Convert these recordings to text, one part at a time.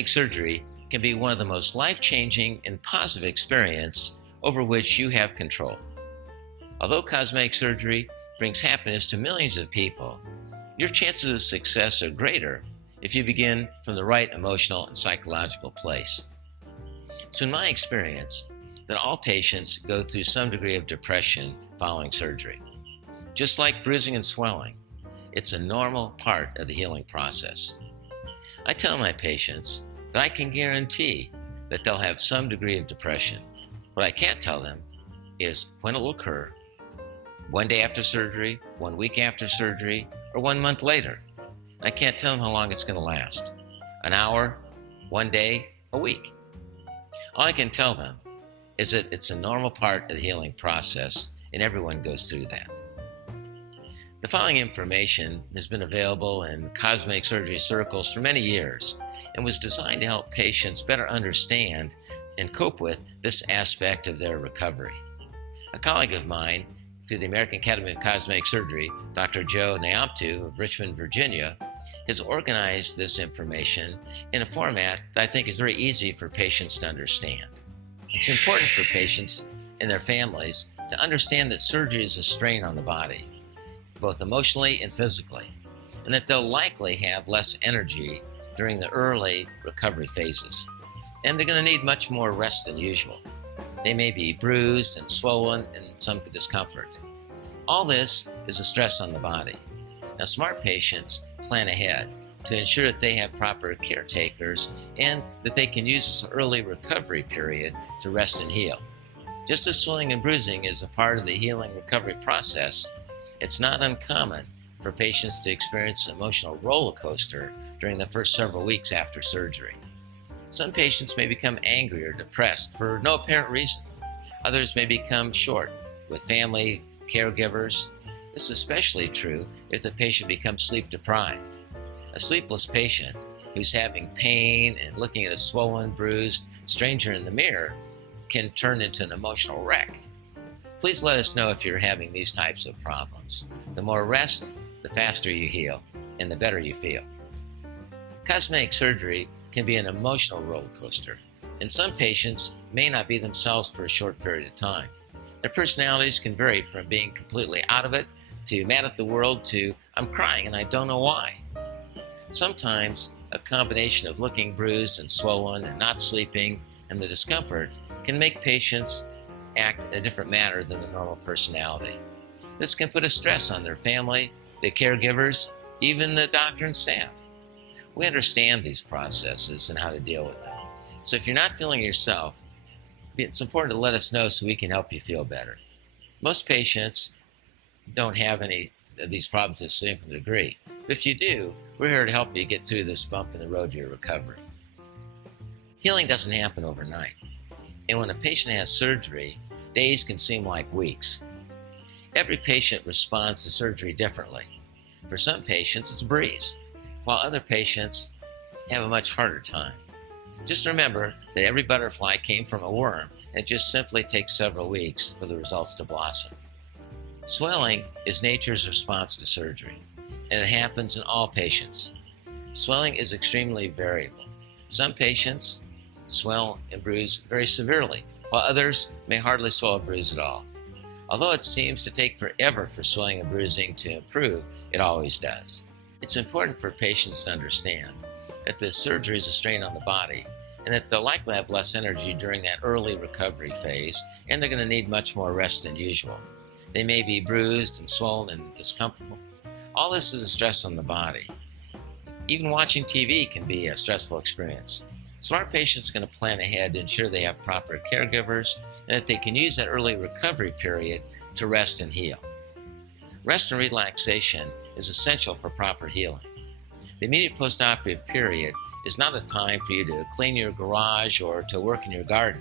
Cosmetic surgery can be one of the most life-changing and positive experiences over which you have control. Although cosmetic surgery brings happiness to millions of people, your chances of success are greater if you begin from the right emotional and psychological place. It's been my experience that all patients go through some degree of depression following surgery. Just like bruising and swelling, it's a normal part of the healing process. I tell my patients that I can guarantee that they'll have some degree of depression. What I can't tell them is when it will occur, 1 day after surgery, 1 week after surgery, or 1 month later. I can't tell them how long it's going to last. An hour, 1 day, a week. All I can tell them is that it's a normal part of the healing process, and everyone goes through that. The following information has been available in cosmetic surgery circles for many years and was designed to help patients better understand and cope with this aspect of their recovery. A colleague of mine through the American Academy of Cosmetic Surgery, Dr. Joe Nayamptu of Richmond, Virginia, has organized this information in a format that I think is very easy for patients to understand. It's important for patients and their families to understand that surgery is a strain on the body, both emotionally and physically, and that they'll likely have less energy during the early recovery phases. And they're going to need much more rest than usual. They may be bruised and swollen and some discomfort. All this is a stress on the body. Now, smart patients plan ahead to ensure that they have proper caretakers and that they can use this early recovery period to rest and heal. Just as swelling and bruising is a part of the healing recovery process, it's not uncommon for patients to experience an emotional roller coaster during the first several weeks after surgery. Some patients may become angry or depressed for no apparent reason. Others may become short with family, caregivers. This is especially true if the patient becomes sleep deprived. A sleepless patient who's having pain and looking at a swollen, bruised stranger in the mirror can turn into an emotional wreck. Please let us know if you're having these types of problems. The more rest, the faster you heal, and the better you feel. Cosmetic surgery can be an emotional roller coaster, and some patients may not be themselves for a short period of time. Their personalities can vary from being completely out of it to mad at the world to I'm crying and I don't know why. Sometimes a combination of looking bruised and swollen and not sleeping and the discomfort can make patients act in a different manner than a normal personality. This can put a stress on their family, the caregivers, even the doctor and staff. We understand these processes and how to deal with them. So if you're not feeling yourself, it's important to let us know so we can help you feel better. Most patients don't have any of these problems to a significant degree. But if you do, we're here to help you get through this bump in the road to your recovery. Healing doesn't happen overnight. And when a patient has surgery, days can seem like weeks. Every patient responds to surgery differently. For some patients, it's a breeze, while other patients have a much harder time. Just remember that every butterfly came from a worm, and it just simply takes several weeks for the results to blossom. Swelling is nature's response to surgery, and it happens in all patients. Swelling is extremely variable. Some patients swell and bruise very severely, while others may hardly swell or bruise at all. Although it seems to take forever for swelling and bruising to improve, it always does. It's important for patients to understand that this surgery is a strain on the body and that they'll likely have less energy during that early recovery phase, and they're going to need much more rest than usual. They may be bruised and swollen and discomfortable. All this is a stress on the body. Even watching TV can be a stressful experience. Smart patients are going to plan ahead to ensure they have proper caregivers and that they can use that early recovery period to rest and heal. Rest and relaxation is essential for proper healing. The immediate postoperative period is not a time for you to clean your garage or to work in your garden.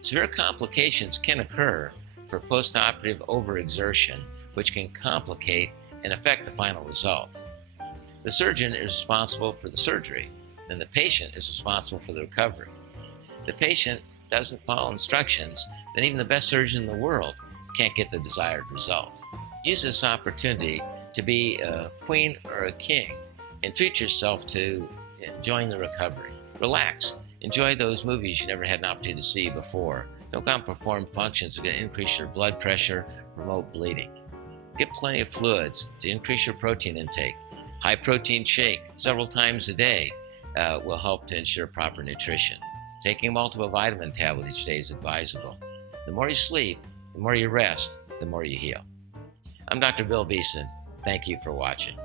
Severe complications can occur for postoperative overexertion, which can complicate and affect the final result. The surgeon is responsible for the surgery, and the patient is responsible for the recovery. If the patient doesn't follow instructions, then even the best surgeon in the world can't get the desired result. Use this opportunity to be a queen or a king and treat yourself to enjoying the recovery. Relax. Enjoy those movies you never had an opportunity to see before. Don't go out and perform functions that are going to increase your blood pressure, promote bleeding. Get plenty of fluids to increase your protein intake. High protein shake several times a day will help to ensure proper nutrition. Taking a multiple vitamin tablet each day is advisable. The more you sleep, the more you rest, the more you heal. I'm Dr. Bill Beeson. Thank you for watching.